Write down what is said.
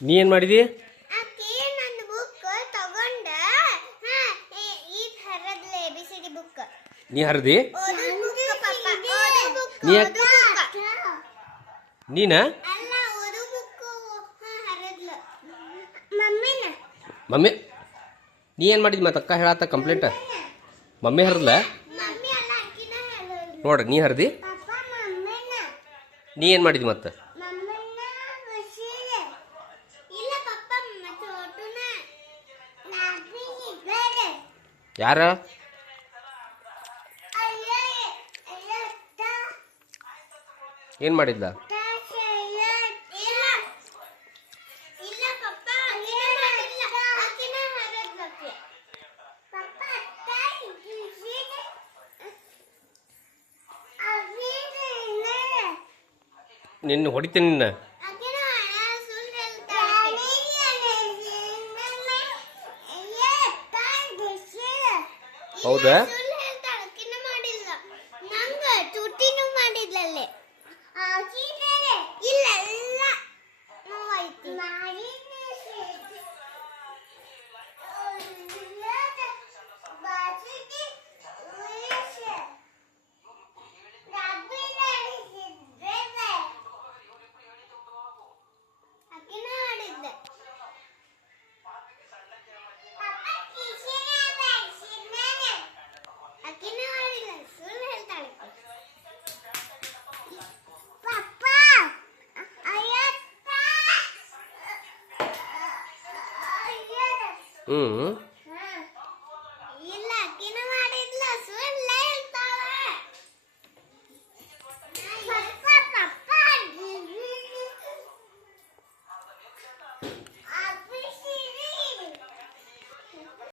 ನೀ ಏನು ಮಾಡಿದಿ? ಆಕೆ ನನ್ನ ಬುಕ್ ತಗೊಂಡ ಈ ಥರದ್ಲೆ ABCD ಬುಕ್ ನೀ ಹರಿದಿ? ಓದು ಬುಕ್ ಪಪ್ಪ ಓದು ಬುಕ್ ನೀ ಓದು ಬುಕ್ ನೀನ ಅಲ್ಲ ಓದು ಬುಕ್ ಹರದ್ಲ ಮಮ್ಮಿನ ಮಮ್ಮಿ ನೀ ಏನು ಮಾಡಿದಿ? ಮತ್ತೆ ಅಕ್ಕ ಹೇಳತ್ತ ಕಂಪ್ಲೇಂಟ್ ಮಮ್ಮಿ ಹರಿದ್ಲ ಮಮ್ಮಿ ಅಲ್ಲ ಆಕಿನ ಹೇಳೋದು ನೋಡ್ರಿ ನೀ ಹರಿದಿ? ಪಪ್ಪ ಮಮ್ಮಿನ ನೀ ಏನು ಮಾಡಿದಿ ಮತ್ತೆ? ಮಮ್ಮಿನ ಬಶೀರ ಇಲ್ಲ ಪಪ್ಪ ಚೋಟುನ ನಾಪಿ ಬೇಡ ಯಾರ? ಅಯ್ಯ ಅಯ್ಯ ಏನು ಮಾಡಿದ್ಲ? ಇಲ್ಲ ಪಪ್ಪ ಆಕಿನ ಹರದ್ಲಕ್ಕೆ ಪಪ್ಪ ನಿನ್ನ ಹೊಡಿತೀನಿ ನಿನ್ನ. ಆಕಿನ ಸುಳ್ಳು ಹೇಳ್ತಾಳೆ ಹೌದಾ? ಸುಳ್ಳು ಹೇಳ್ತಾಳೆ ಆಕಿನ ಮಾಡಿಲ್ಲ ನಂಗ ಚುಟಿನೂ ಮಾಡಿದ್ಲಲ್ಲೇ ಇಲ್ಲ ಇಲ್ಲ ನೋವಾಯ್ತು ಆಕಿನ ಮಾಡಿದ್ದೆ ಆಕಿನ ಮಾಡಿಲ್ಲ ಸುಳ್ಳು ಹೇಳ್ತಾಳೆ ಪಪ್ಪ ಹ್ಞೂ ಇಲ್ಲ ಆಕಿನ ಮಾಡಿದ್ಲ ಸುಳ್ಳು ಹೇಳ್ತಾಳೆ ಪಪ್ಪ